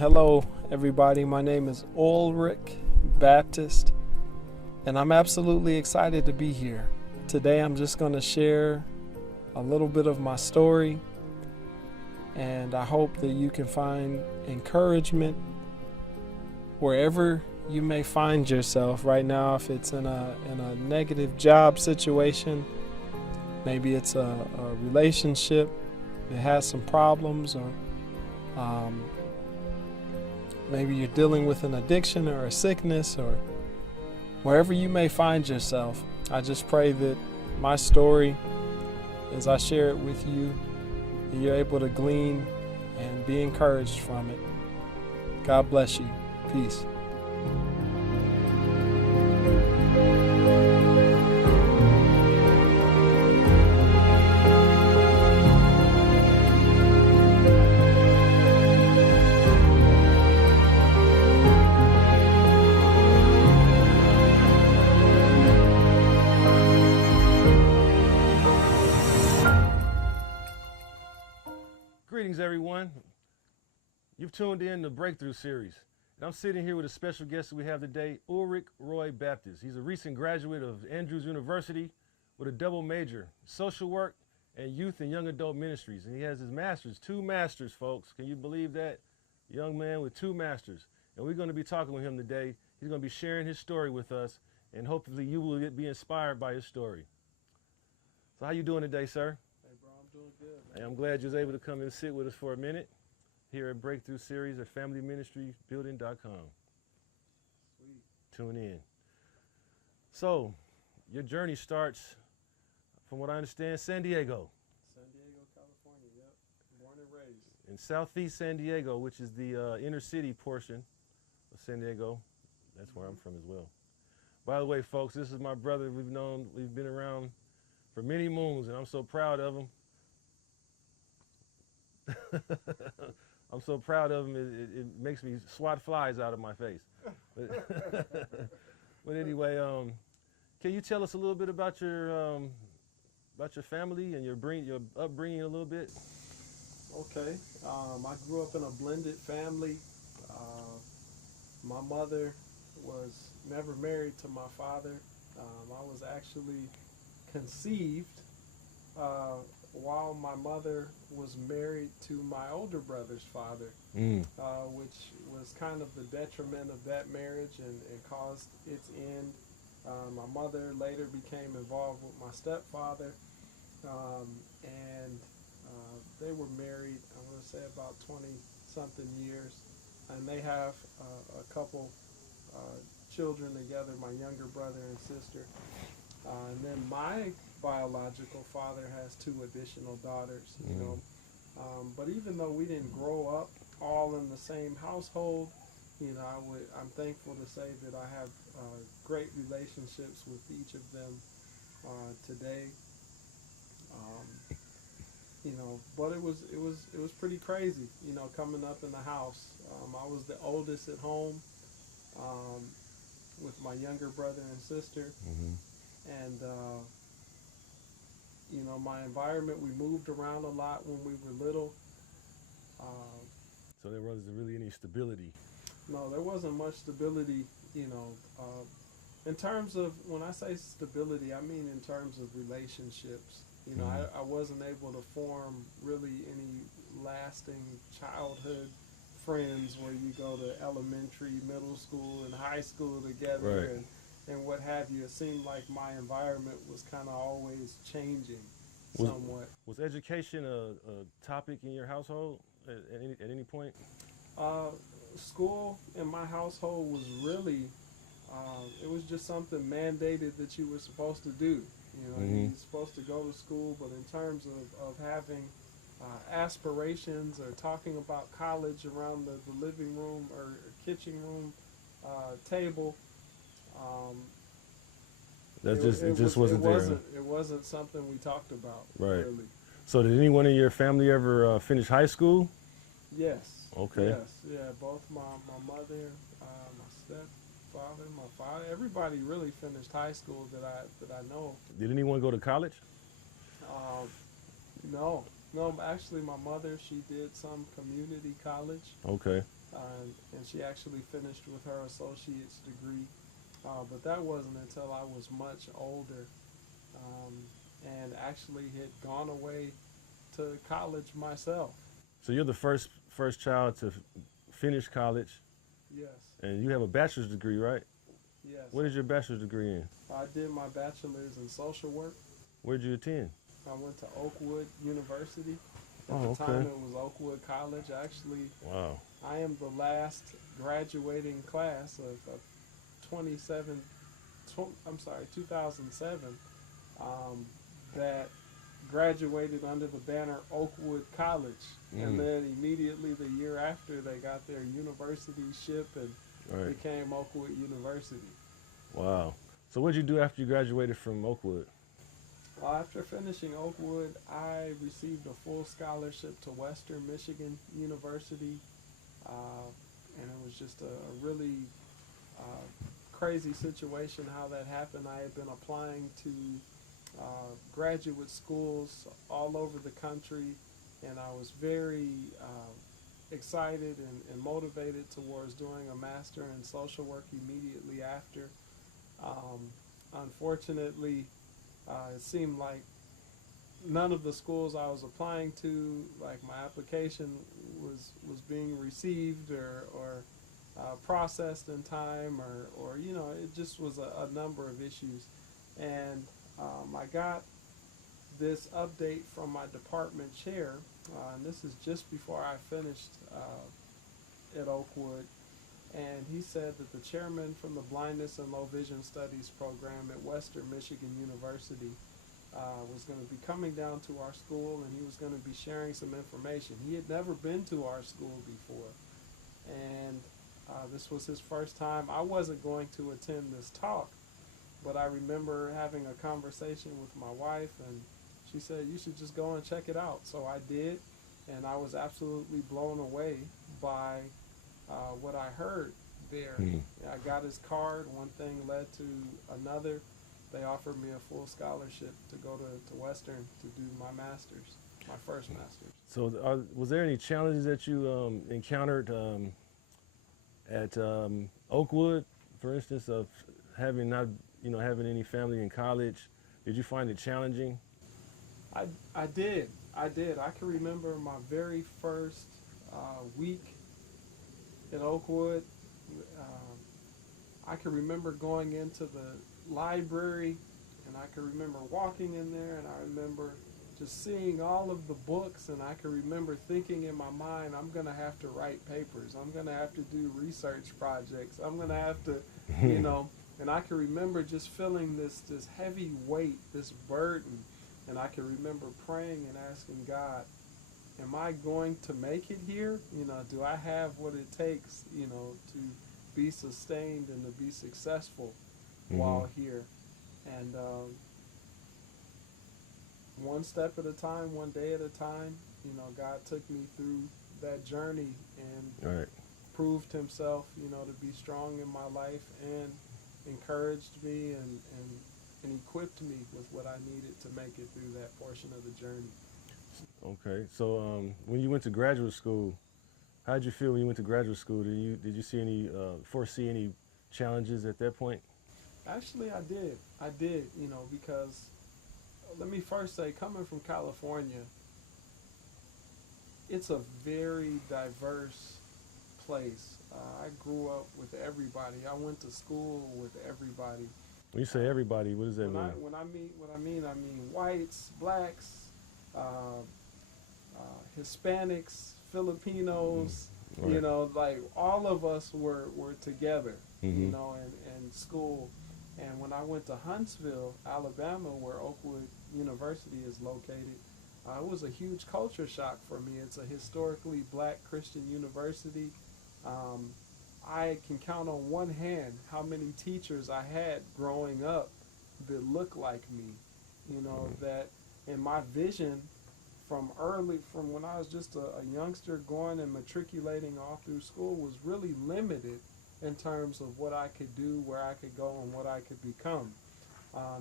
Hello, everybody. My name is Ulrich Baptist, and I'm absolutely excited to be here. Today, I'm just going to share a little bit of my story, and I hope that you can find encouragement wherever you may find yourself right now. If it's in a negative job situation, maybe it's a relationship that has some problems, or maybe you're dealing with an addiction or a sickness, or wherever you may find yourself. I just pray that my story, as I share it with you, that you're able to glean and be encouraged from it. God bless you. Peace. Greetings, everyone. You've tuned in to Breakthrough Series. And I'm sitting here with a special guest that we have today, Ulrich Roy Baptist. He's a recent graduate of Andrews University with a double major, social work and youth and young adult ministries. And he has his master's, 2 masters, folks. Can you believe that? Young man with 2 masters. And we're going to be talking with him today. He's going to be sharing his story with us, and hopefully you will be inspired by his story. So how you doing today, sir? Hey, bro, I'm doing good, man. Hey, I'm glad you was able to come and sit with us for a minute here at Breakthrough Series at FamilyMinistryBuilding.com. Sweet. Tune in. So, your journey starts, from what I understand, San Diego. San Diego, California, yep. Born and raised. In southeast San Diego, which is the inner city portion of San Diego. That's where I'm from as well. By the way, folks, this is my brother. We've been around for many moons, and I'm so proud of him. I'm so proud of him, it makes me swat flies out of my face. But anyway, can you tell us a little bit about your family and your upbringing a little bit? Okay. I grew up in a blended family. My mother was never married to my father. I was actually conceived while my mother was married to my older brother's father, which was kind of the detriment of that marriage and caused its end. My mother later became involved with my stepfather, and they were married, I want to say about 20-something years, and they have a couple children together, my younger brother and sister. And then my biological father has 2 additional daughters, you know. But even though we didn't grow up all in the same household, you know, I'm thankful to say that I have great relationships with each of them today. You know, but it was pretty crazy, you know, coming up in the house. I was the oldest at home with my younger brother and sister. And, you know, my environment, we moved around a lot when we were little. So there wasn't really any stability? No, there wasn't much stability, you know. In terms of, when I say stability, I mean in terms of relationships. You know, I wasn't able to form really any lasting childhood friends where you go to elementary, middle school, and high school together. Right. And what have you. It seemed like my environment was kind of always changing somewhat. Was education a topic in your household at any point? School in my household was really, it was just something mandated that you were supposed to do. You know, you're supposed to go to school, but in terms of having aspirations or talking about college around the living room or kitchen room table, it just wasn't there. It wasn't something we talked about. Right. Really. So did anyone in your family ever finish high school? Yes. Okay. Yes. Yeah. Both my mother, my stepfather, my father, everybody really finished high school that I know. Did anyone go to college? No. Actually, my mother, she did some community college. Okay. and she actually finished with her associate's degree. But that wasn't until I was much older, um, and actually had gone away to college myself. So you're the first child to finish college, Yes, and you have a bachelor's degree, right? yes. What is your bachelor's degree in? I did my bachelor's in social work. Where'd you attend? I went to Oakwood University. At Oh, the time, okay. it was Oakwood College. Actually, Wow. I am the last graduating class of 2007, that graduated under the banner Oakwood College. And then immediately the year after, they got their university ship and Right. became Oakwood University. Wow. So what'd you do after you graduated from Oakwood? Well, after finishing Oakwood, I received a full scholarship to Western Michigan University, and it was just a really crazy situation how that happened. I had been applying to graduate schools all over the country, and I was very excited and motivated towards doing a master in social work immediately after. Unfortunately, it seemed like none of the schools I was applying to, like my application was being received or processed in time, or it just was a number of issues. And I got this update from my department chair, and this is just before I finished at Oakwood. And he said that the chairman from the Blindness and Low Vision Studies program at Western Michigan University was going to be coming down to our school, and he was going to be sharing some information. He had never been to our school before, and this was his first time. I wasn't going to attend this talk, but I remember having a conversation with my wife, and she said, "You should just go and check it out." So I did, and I was absolutely blown away by what I heard there. I got his card. One thing led to another. They offered me a full scholarship to go to Western to do my master's, my first master's. So was there any challenges that you encountered at Oakwood, for instance, of having having any family in college? Did you find it challenging? I did. I can remember my very first week at Oakwood. I can remember going into the library, and I can remember walking in there, and I remember just seeing all of the books, and I can remember thinking in my mind, I'm going to have to write papers. I'm going to have to do research projects. I'm going to have to, and I can remember just feeling this heavy weight, this burden, and I can remember praying and asking God, am I going to make it here? Do I have what it takes, to be sustained and to be successful while here? And one step at a time, one day at a time, God took me through that journey and proved himself, to be strong in my life, and encouraged me and equipped me with what I needed to make it through that portion of the journey. Okay, so when you went to graduate school, how did you feel when you went to graduate school? Did you foresee any challenges at that point? Actually, I did, because let me first say, coming from California, it's a very diverse place. I grew up with everybody. I went to school with everybody. When you say everybody, what does that mean? When I mean whites, blacks, Hispanics, Filipinos, like all of us were together, in school. And when I went to Huntsville, Alabama, where Oakwood University is located, it was a huge culture shock for me. It's a historically black Christian university. I can count on one hand how many teachers I had growing up that looked like me, that in my vision from when I was just a youngster going and matriculating all through school was really limited in terms of what I could do, where I could go, and what I could become.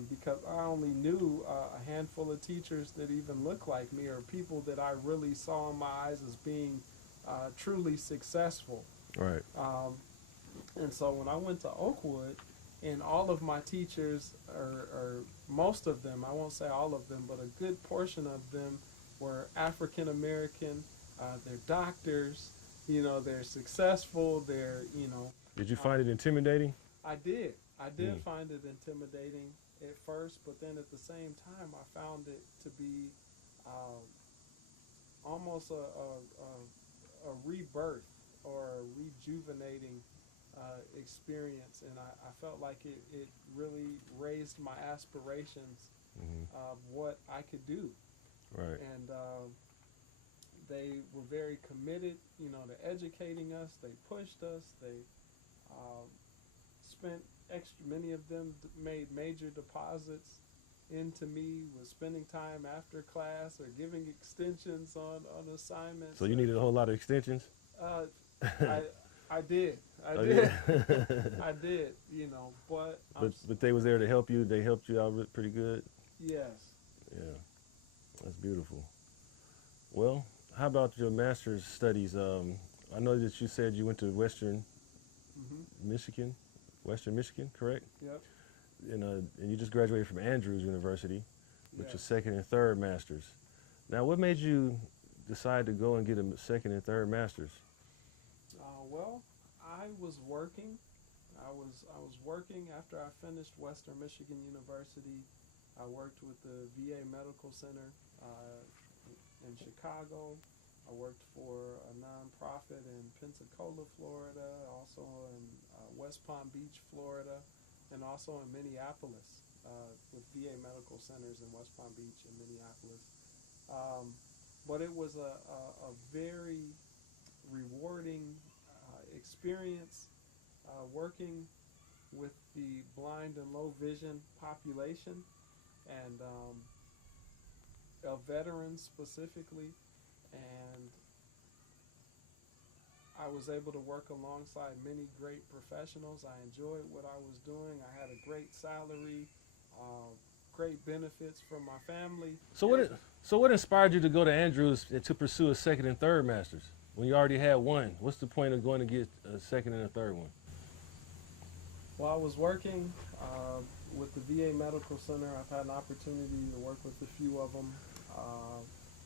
Because I only knew a handful of teachers that even looked like me, or people that I really saw in my eyes as being truly successful. Right. And so when I went to Oakwood, and all of my teachers, or most of them, I won't say all of them, but a good portion of them were African American. They're doctors, they're successful, Did you find it intimidating? I did. I did find it intimidating at first, but then at the same time, I found it to be almost a rebirth or a rejuvenating experience, and I felt like it really raised my aspirations of what I could do. Right. And they were very committed, to educating us. They pushed us. They spent extra. Many of them made major deposits into me, was spending time after class or giving extensions on assignments. So you needed a whole lot of extensions? I did. I did, but they was there to help you. They helped you out pretty good? Yes. Yeah. That's beautiful. Well, how about your master's studies? I know that you said you went to Western Michigan, correct? Yep. And you just graduated from Andrews University with Yes. your second and third masters. Now, what made you decide to go and get a second and third masters? Well, I was working. I was working after I finished Western Michigan University. I worked with the VA Medical Center in Chicago. I worked for a nonprofit in Pensacola, Florida, also in West Palm Beach, Florida, and also in Minneapolis with VA Medical Centers in West Palm Beach and Minneapolis. But it was a very rewarding experience working with the blind and low vision population and of veterans specifically, and I was able to work alongside many great professionals. I enjoyed what I was doing. I had a great salary, great benefits from my family. So what inspired you to go to Andrews and to pursue a second and third masters when you already had one? What's the point of going to get a second and a third one? While I was working with the VA Medical Center, I've had an opportunity to work with a few of them.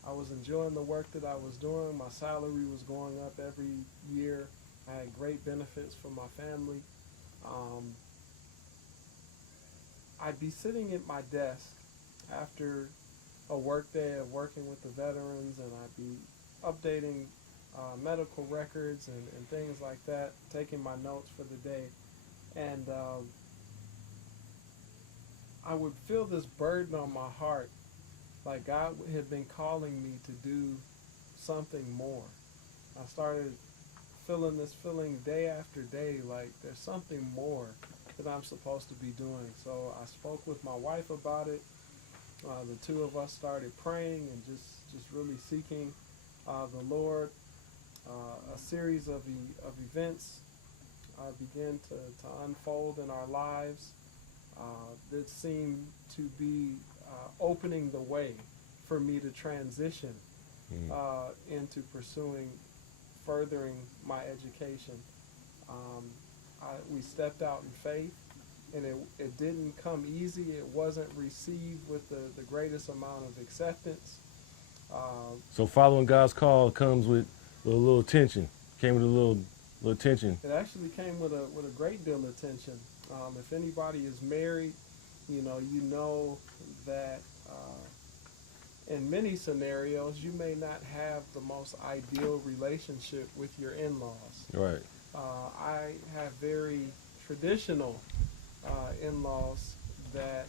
I was enjoying the work that I was doing. My salary was going up every year. I had great benefits from my family. I'd be sitting at my desk after a work day of working with the veterans, and I'd be updating medical records and things like that, taking my notes for the day. And I would feel this burden on my heart, like God had been calling me to do something more. I started feeling this feeling day after day, like there's something more that I'm supposed to be doing. So I spoke with my wife about it. The two of us started praying and just really seeking the Lord. A series of events began to unfold in our lives that seemed to be opening the way for me to transition into furthering my education. We stepped out in faith, and it didn't come easy. It wasn't received with the greatest amount of acceptance. So following God's call comes with a little tension. Came with a little tension. It actually came with a great deal of tension. If anybody is married, you know that in many scenarios you may not have the most ideal relationship with your in-laws. Right. I have very traditional in-laws that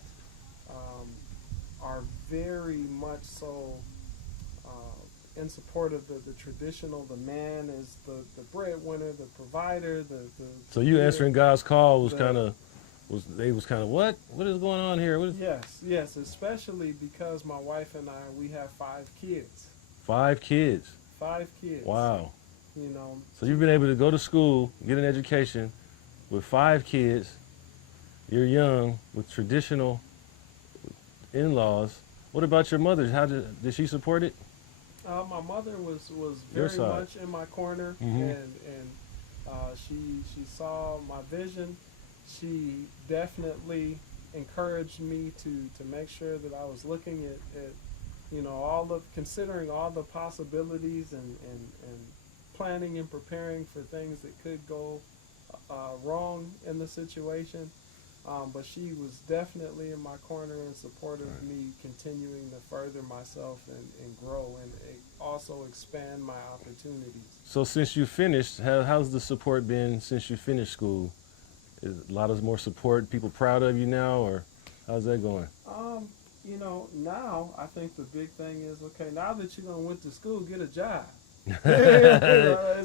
are very much so in support of the traditional. The man is the breadwinner, the provider, So you answering God's call was kind of what is going on here? Yes, especially because my wife and we have 5 kids. 5 kids. 5 kids. Wow. So you've been able to go to school, get an education with 5 kids. You're young with traditional in-laws. What about your mother? How did she support it? My mother was very much in my corner, and She saw my vision. She definitely encouraged me to make sure that I was looking at all the considering all the possibilities and planning and preparing for things that could go wrong in the situation. But she was definitely in my corner and supportive of me continuing to further myself and grow and also expand my opportunities. So since you finished, how's the support been since you finished school? Is a lot of more support, people proud of you now, or how's that going? Now I think the big thing is, okay, now that you're gonna went to school, get a job.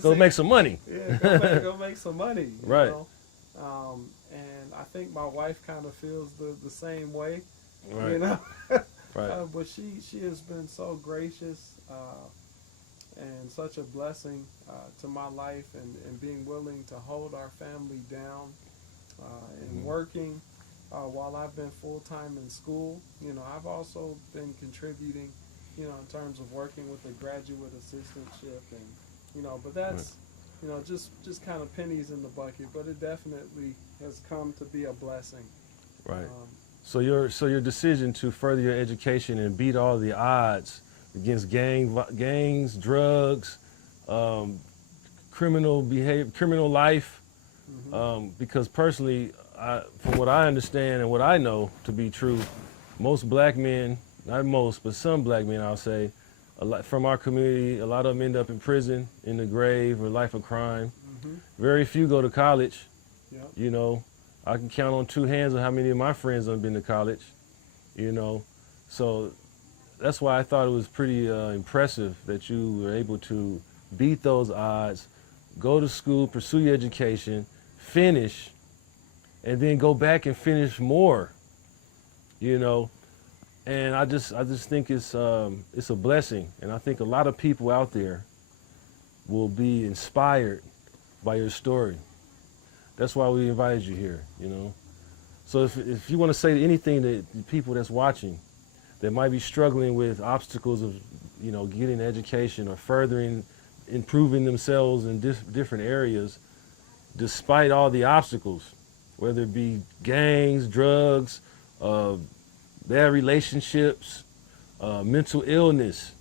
Go make some money. Yeah, go make some money. Right. And I think my wife kind of feels the same way. Right. Right. But she has been so gracious and such a blessing to my life and being willing to hold our family down and working while I've been full-time in school. I've also been contributing, in terms of working with a graduate assistantship but that's, just kind of pennies in the bucket, but it definitely has come to be a blessing. Right. So your decision to further your education and beat all the odds against gangs, drugs, criminal behavior, criminal life, because personally, from what I understand and what I know to be true, most black men, not most, but some black men, I'll say, from our community, a lot of them end up in prison, in the grave, or life of crime. Very few go to college. Yep. I can count on two hands on how many of my friends have been to college. So that's why I thought it was pretty impressive that you were able to beat those odds, go to school, pursue your education, finish, and then go back and finish more. And I just think it's a blessing, and I think a lot of people out there will be inspired by your story. That's why we invited you here. So if you want to say anything to the people that's watching that might be struggling with obstacles of getting education or furthering, improving themselves in different areas, despite all the obstacles, whether it be gangs, drugs, bad relationships, mental illness,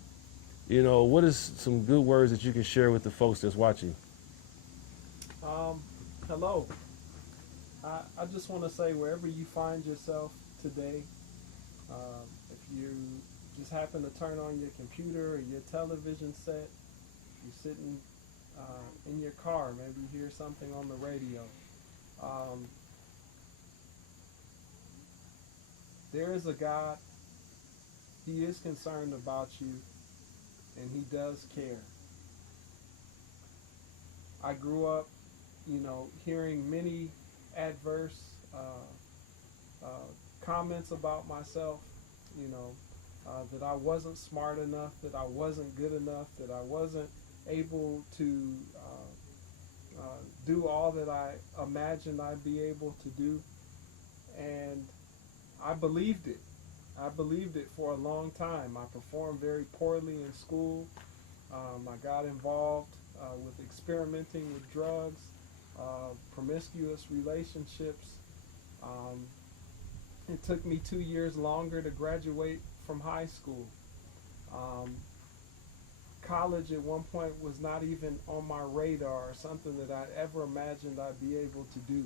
what is some good words that you can share with the folks that's watching? Hello. I just want to say, wherever you find yourself today, if you just happen to turn on your computer or your television set, you're sitting in your car, maybe you hear something on the radio. There is a God. He is concerned about you, and he does care. I grew up, hearing many adverse comments about myself, that I wasn't smart enough, that I wasn't good enough, that I wasn't able to do all that I imagined I'd be able to do. And I believed it. I believed it for a long time. I performed very poorly in school. I got involved with experimenting with drugs, promiscuous relationships. It took me 2 years longer to graduate from high school. College at one point was not even on my radar, or something that I ever imagined I'd be able to do.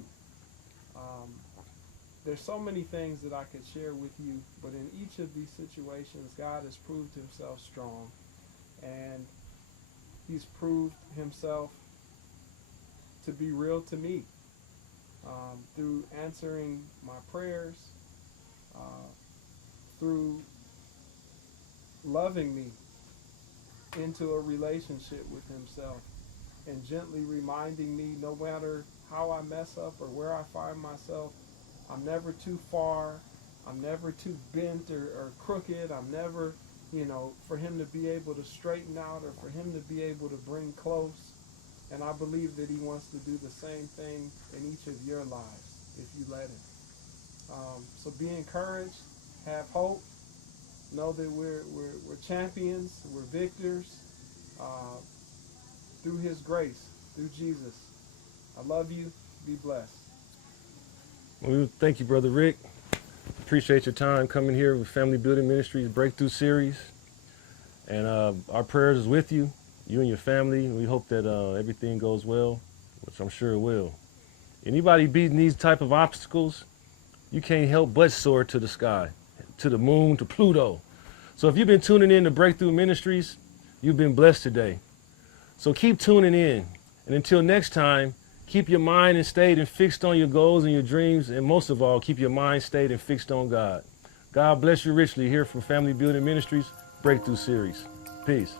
There's so many things that I could share with you, but in each of these situations, God has proved himself strong, and he's proved himself to be real to me through answering my prayers, through loving me into a relationship with himself, and gently reminding me, no matter how I mess up or where I find myself, I'm never too far, I'm never too bent or crooked, I'm never, for him to be able to straighten out, or for him to be able to bring close. And I believe that he wants to do the same thing in each of your lives, if you let him. So be encouraged, have hope, know that we're champions, we're victors, through his grace, through Jesus. I love you. Be blessed. Well, thank you, Brother Rick. Appreciate your time coming here with Family Building Ministries Breakthrough Series. And our prayers is with you and your family. We hope that everything goes well, which I'm sure it will. Anybody beating these type of obstacles, you can't help but soar to the sky, to the moon, to Pluto. So if you've been tuning in to Breakthrough Ministries, you've been blessed today. So keep tuning in. And until next time, keep your mind and stayed and fixed on your goals and your dreams. And most of all, keep your mind stayed and fixed on God. God bless you richly here from Family Building Ministries Breakthrough Series. Peace.